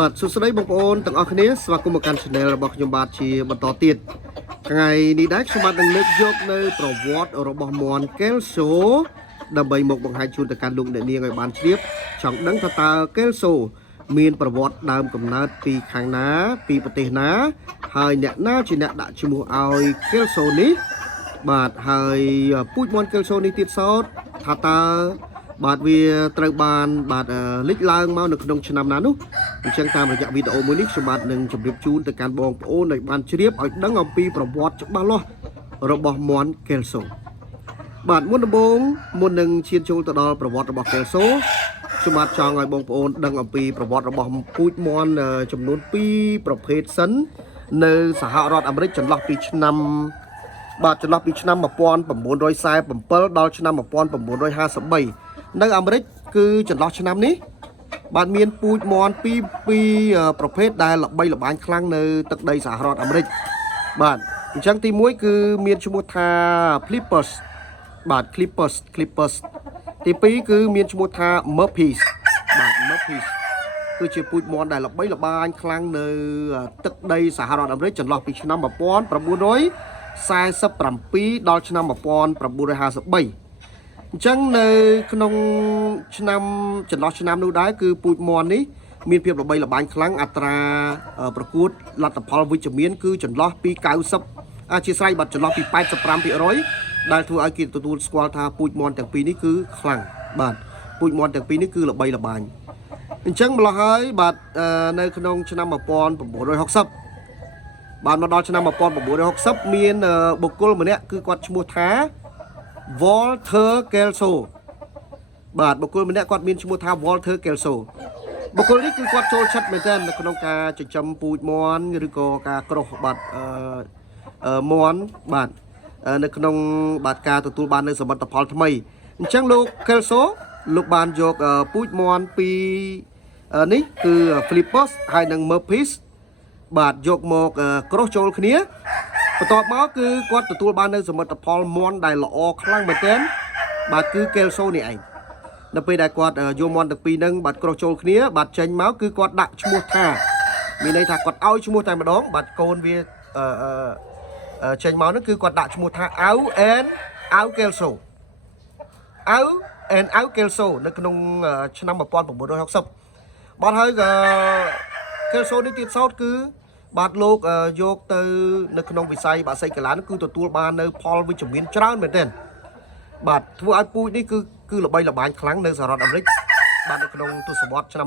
បាទសួស្តីបងប្អូនទាំងអស់គ្នាស្វាគមន៍មកកាន់ Channel របស់ខ្ញុំបាទជាបន្តទៀតថ្ងៃនេះដែរខ្ញុំបាទនឹងលើកយកនៅប្រវត្តិរបស់មន់កេលសូដើម្បីមកបង្ហាញជូនទៅកាន់លោកអ្នកនាងឲ្យបានជ្រាបចង់ដឹងថាតើកេលសូមានប្រវត្តិដើមកំណើតពីខាងណាពីប្រទេសណាហើយអ្នកណាជាអ្នកដាក់ឈ្មោះឲ្យកេលសូនេះបាទហើយពូជមន់កេលសូនេះទៀតសោតថាតើបាទវាត្រូវបានបាទលេចឡើងមកនៅក្នុងឆ្នាំណានោះអញ្ចឹងតាមរយៈវីដេអូមួយនេះខ្ញុំបាទនឹងជម្រាបជូនទៅកាន់បងប្អូនឲ្យបានជ្រាបឲ្យដឹងអំពីប្រវត្តិច្បាស់លាស់របស់មន់កេលសូបាទមុនដំបូងមុននឹងឈានចូលទៅដល់ប្រវត្តិរបស់កេលសូខ្ញុំបាទចង់ឲ្យបងប្អូនដឹងអំពីប្រវត្តិរបស់ពូជមន់ចំនួន2ប្រភេទសិននៅសហរដ្ឋអាមេរិកចន្លោះពីឆ្នាំបាទចន្លោះពីឆ្នាំ1947ដល់ឆ្នាំ1953នៅអាមេរិកគឺចន្លោះឆ្នាំនេះបាទមានពូជមន់ពីប្រភេទដែលល្បីល្បាញខ្លាំងនៅទឹកដីសហរដ្ឋអាមេរិកបាទអញ្ចឹងទី1គឺមានឈ្មោះថា Clippers បាទ Clippers ទី2គឺមានឈ្មោះថា Murphys បាទ Murphys គឺជាពូជមន់ដែលល្បីល្បាញខ្លាំងនៅទឹកដីសហរដ្ឋអាមេរិកចន្លោះពីឆ្នាំ1947ដល់ឆ្នាំ1953អញ្ចឹងនៅក្នុងឆ្នាំចន្លោះឆ្នាំនោះដែរគឺពូជមន់នេះមានភាពល្បីល្បាញខ្លាំងអត្រាប្រកួតលទ្ធផលវិជ្ជមានគឺចន្លោះពី90អធិស្ឋានបាទចន្លោះពី85%ដែលធ្វើឲ្យគេទទួលស្គាល់ថាពូជមន់ទាំងពីរនេះគឺខ្លាំងបាទពូជមន់ទាំងពីរនេះគឺល្បីល្បាញអញ្ចឹងម្ល៉េះហើយបាទនៅក្នុងឆ្នាំ1960បាទមកដល់ឆ្នាំ1960មានបុគ្គលម្នាក់គឺគាត់ឈ្មោះថា Walter Kelso បាទបុគ្គលម្នាក់គាត់មានឈ្មោះថា Walter Kelso បុគ្គលនេះគឺគាត់ចូលចិត្តមែនទែននៅក្នុងការចិញ្ចឹមពូជមន់ឬក៏ការក្រោះបាទមន់បាទនៅក្នុងបាទការទទួលបាននៅសមិទ្ធផលថ្មីអញ្ចឹងលោក Kelso លោកបានយកពូជមន់ពីនេះគឺ Clippers ហើយនិង Murphys បាទយកមកក្រោះចូលគ្នាបន្ទាប់មកគឺគាត់ទទួលបាននៅសមិទ្ធផលមន់ដែលល្អខ្លាំងមែនទែនបាទគឺ Kelso នេះឯងនៅពេលដែលគាត់យកមន់ទាំងពីរហ្នឹងបាទក្រោះចូលគ្នាបាទចេញមកគឺគាត់ដាក់ឈ្មោះថាមានន័យថាគាត់ឲ្យឈ្មោះតែម្ដងបាទកូនវាចេញមកហ្នឹងគឺគាត់ដាក់ឈ្មោះថា Au Kelso Au Kelso នៅក្នុងឆ្នាំ1960បាទហើយKelso នេះទៀតសោតគឺបាទលោកយកទៅនៅក្នុងវិស័យបាក់សីកាឡាគឺទទួលបាននៅផលវិជ្ជមានច្រើនមែនទែនបាទធ្វើឲ្យពូជនេះគឺល្បីល្បាញខ្លាំងនៅសហរដ្ឋអាមេរិកបាទនៅក្នុងទសវត្សរ៍ឆ្នាំ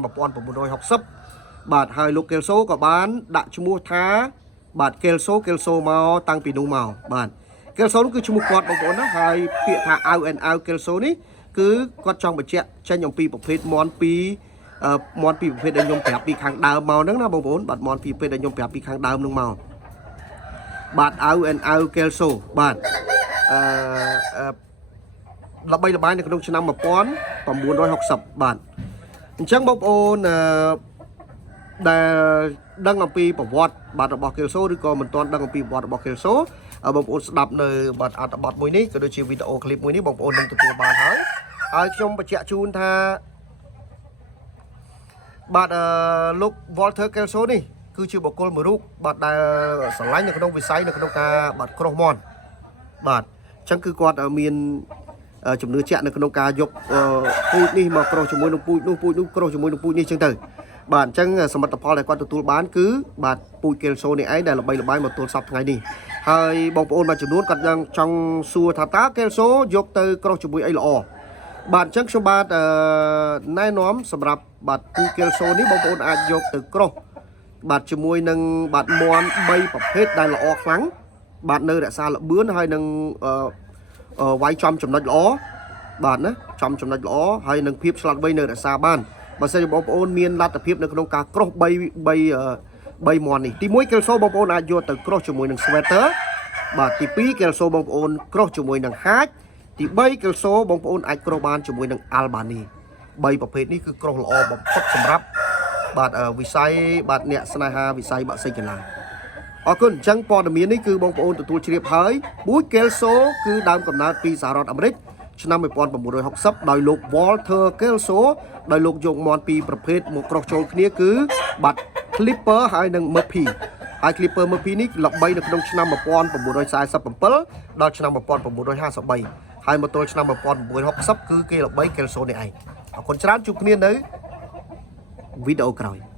1960បាទហើយលោក Kelso ក៏បានដាក់ឈ្មោះថាបាទ Kelso មកតាំងពីនោះមកបាទ Kelso នោះគឺឈ្មោះគាត់បងប្អូនណាហើយពាក្យថា Au Kelso នេះគឺគាត់ចង់បញ្ជាក់ចេញអំពីប្រភេទមន់ពីប្រភេទដែលខ្ញុំប្រាប់ពីខាងដើមមកហ្នឹងណាបងប្អូនបាទមន់ពីប្រភេទដែលខ្ញុំប្រាប់ពីខាងដើមហ្នឹងមកបាទ Au Kelso បាទល្បីល្បាញនៅក្នុងឆ្នាំ1960បាទអញ្ចឹងបងប្អូនដែលដឹងអំពីប្រវត្តិបាទរបស់ Kelso ឬក៏មិនទាន់ដឹងអំពីប្រវត្តិរបស់ Kelso បងប្អូនស្ដាប់នៅបាទអត្ថបទមួយនេះក៏ដូចជាវីដេអូឃ្លីបមួយនេះបងប្អូននឹងទទួលបានហើយខ្ញុំបញ្ជាក់ជូនថាបាទលោក Walter Kelso នេះគឺជាបុគ្គលមួយរូបបាទដែលស្រឡាញ់នៅក្នុងវិស័យនៅក្នុងការបាទក្រោះមន់បាទអញ្ចឹងគឺគាត់មានជំនឿជាក់នៅក្នុងការយកពូជនេះមកក្រោះជាមួយនឹងពូជនោះក្រោះជាមួយនឹងពូជនេះអញ្ចឹងទៅបាទអញ្ចឹងសមិទ្ធផលដែលគាត់ទទួលបានគឺបាទពូជ Kelso នេះឯងដែលល្បីល្បាញមកទល់សប្តាហ៍ថ្ងៃនេះហើយបងប្អូនមួយចំនួនគាត់ចង់សួរថាតើ Kelso យកទៅក្រោះជាមួយអីល្អបាទអញ្ចឹងខ្ញុំបាទណែនាំសម្រាប់បាទពូ Kelso នេះបងប្អូនអាចយកទៅក្រោះបាទជាមួយនឹងបាទមន់3ប្រភេទដែលល្អខ្លាំងបាទនៅរក្សាល្បឿនហើយនឹងវាយចំចំណុចល្អបាទណាចំចំណុចល្អហើយនឹងភាពឆ្លាតវៃនៅរក្សាបានបើសិនជាបងប្អូនមានលទ្ធភាពនៅក្នុងការក្រោះ3មន់នេះទី1 Kelso បងប្អូនអាចយកទៅក្រោះជាមួយនឹង Sweater បាទទី2 Kelso បងប្អូនក្រោះជាមួយនឹង Hatch ទី3 Kelso បងប្អូនអាចក្រោះបានជាមួយនឹង Albany 3ប្រភេទនេះគឺក្រោះល្អបំផុតសម្រាប់បាទវិស័យបាទអ្នកស្នេហាវិស័យបាក់សីកាឡាអរគុណអញ្ចឹងព័ត៌មាននេះគឺបងប្អូនទទួលជ្រាបហើយពូជ Kelso គឺដើមកំណើតពីសហរដ្ឋអាមេរិក ឆ្នាំ 1960 ដោយលោក Walter Kelso ដោយលោកយកមន់ពីរប្រភេទមកក្រោះចូលគ្នាគឺបាត់ Clipper ហើយនិង Murphy ហើយ Clipper Murphy នេះល្បីនៅក្នុងឆ្នាំ 1947 ដល់ឆ្នាំ 1953 ហើយមកទល់ឆ្នាំ 1960 គឺគេល្បី Kelso នេះឯងអរគុណច្រើនជួបគ្នានៅវីដេអូក្រោយ